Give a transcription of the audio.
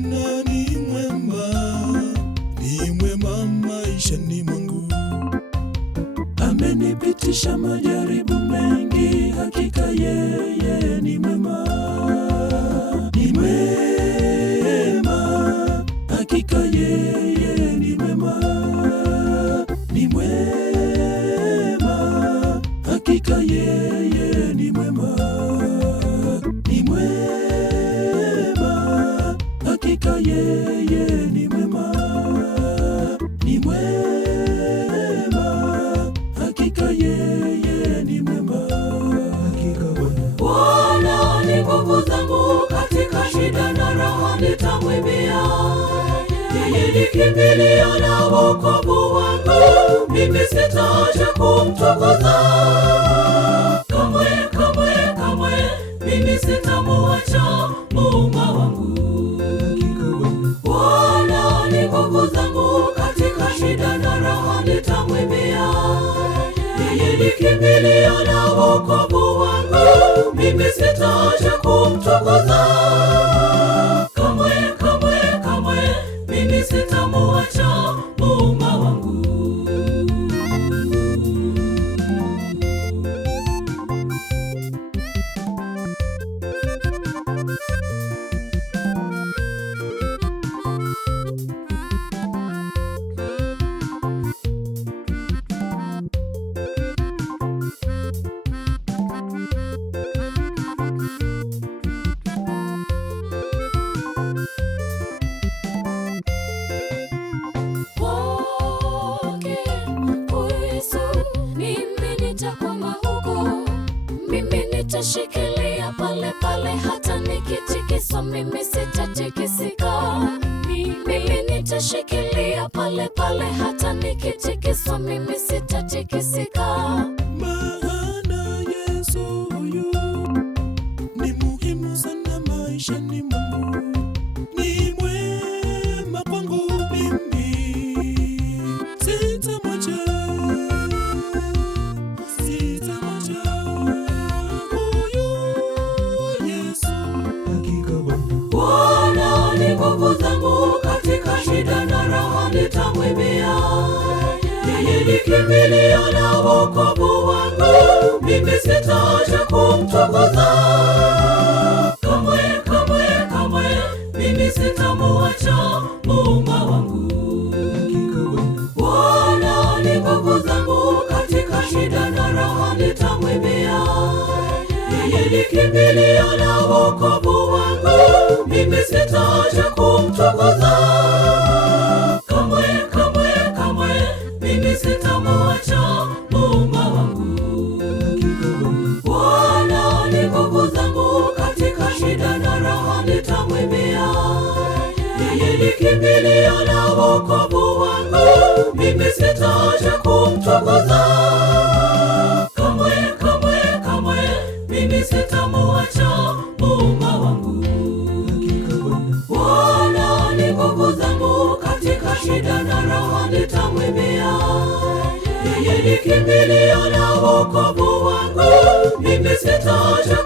Bwana ni mwema maishani mwangu. Amenipitisha majaribu mengi, hakika yeye ni mwema. Ni mwema, hakika yeye ni mwema. Ni mwema, hakika yeye ni mwema. Ni mwema, hakika yeye ni mwema. Ni mwema, hakika yeye ni mwema. Bwana ni nguvu zangu, katika shida na raha nitamwimbia. Yeye ni kimbilio na wokovu wangu, mimi sitaacha kumtukuza. Kamwe, kamwe, kamwe, mimi sitamuacha Muumba wangu. Bwana ni nguvu zangu, katika shida na raha nitamwimbia. Yeye ni kimbilio na wokovu wangu, mimi sitaacha kumtukuza. Kamwe, kamwe, kamwe, mimi sitamuacha Muumba wangu. Nitashikilia pale pale, hata nikitikiswa mimi sitatikisika. Mimi nitashikilia pale pale, hata nikitikiswa mimi sitatikisika. Maana Yesu huyu ni muhimu sana maishani mwangu. Ni mwema kwangu mimi, sitamwacha. Bwana ni nguvu zangu, katika shida na raha nitamwimbia. Yeye ni kimbilio na wokovu wangu, mimi sitaacha kumtukuza. Kamwe, kamwe, kamwe, mimi sitamuacha Muumba wangu. Bwana ni nguvu zangu, katika shida na raha nitamwimbia. Yeye ni kimbilio na wokovu wangu, mimi sitaacha kumtukuza. Kamwe, kamwe, kamwe, mimi sitamuacha Muumba wangu. Bwana ni nguvu zangu, katika shida na raha nitamwimbia. Yeye ni kimbilio na wokovu wangu, mimi sitaacha kumtukuza. Kamwe, kamwe, kamwe, mimi sitamuacha Muumba wangu. Bwana ni nguvu zangu, katika shida na raha nitamwimbia. Yeye ni kimbilio na wokovu wangu, mimi sitaacha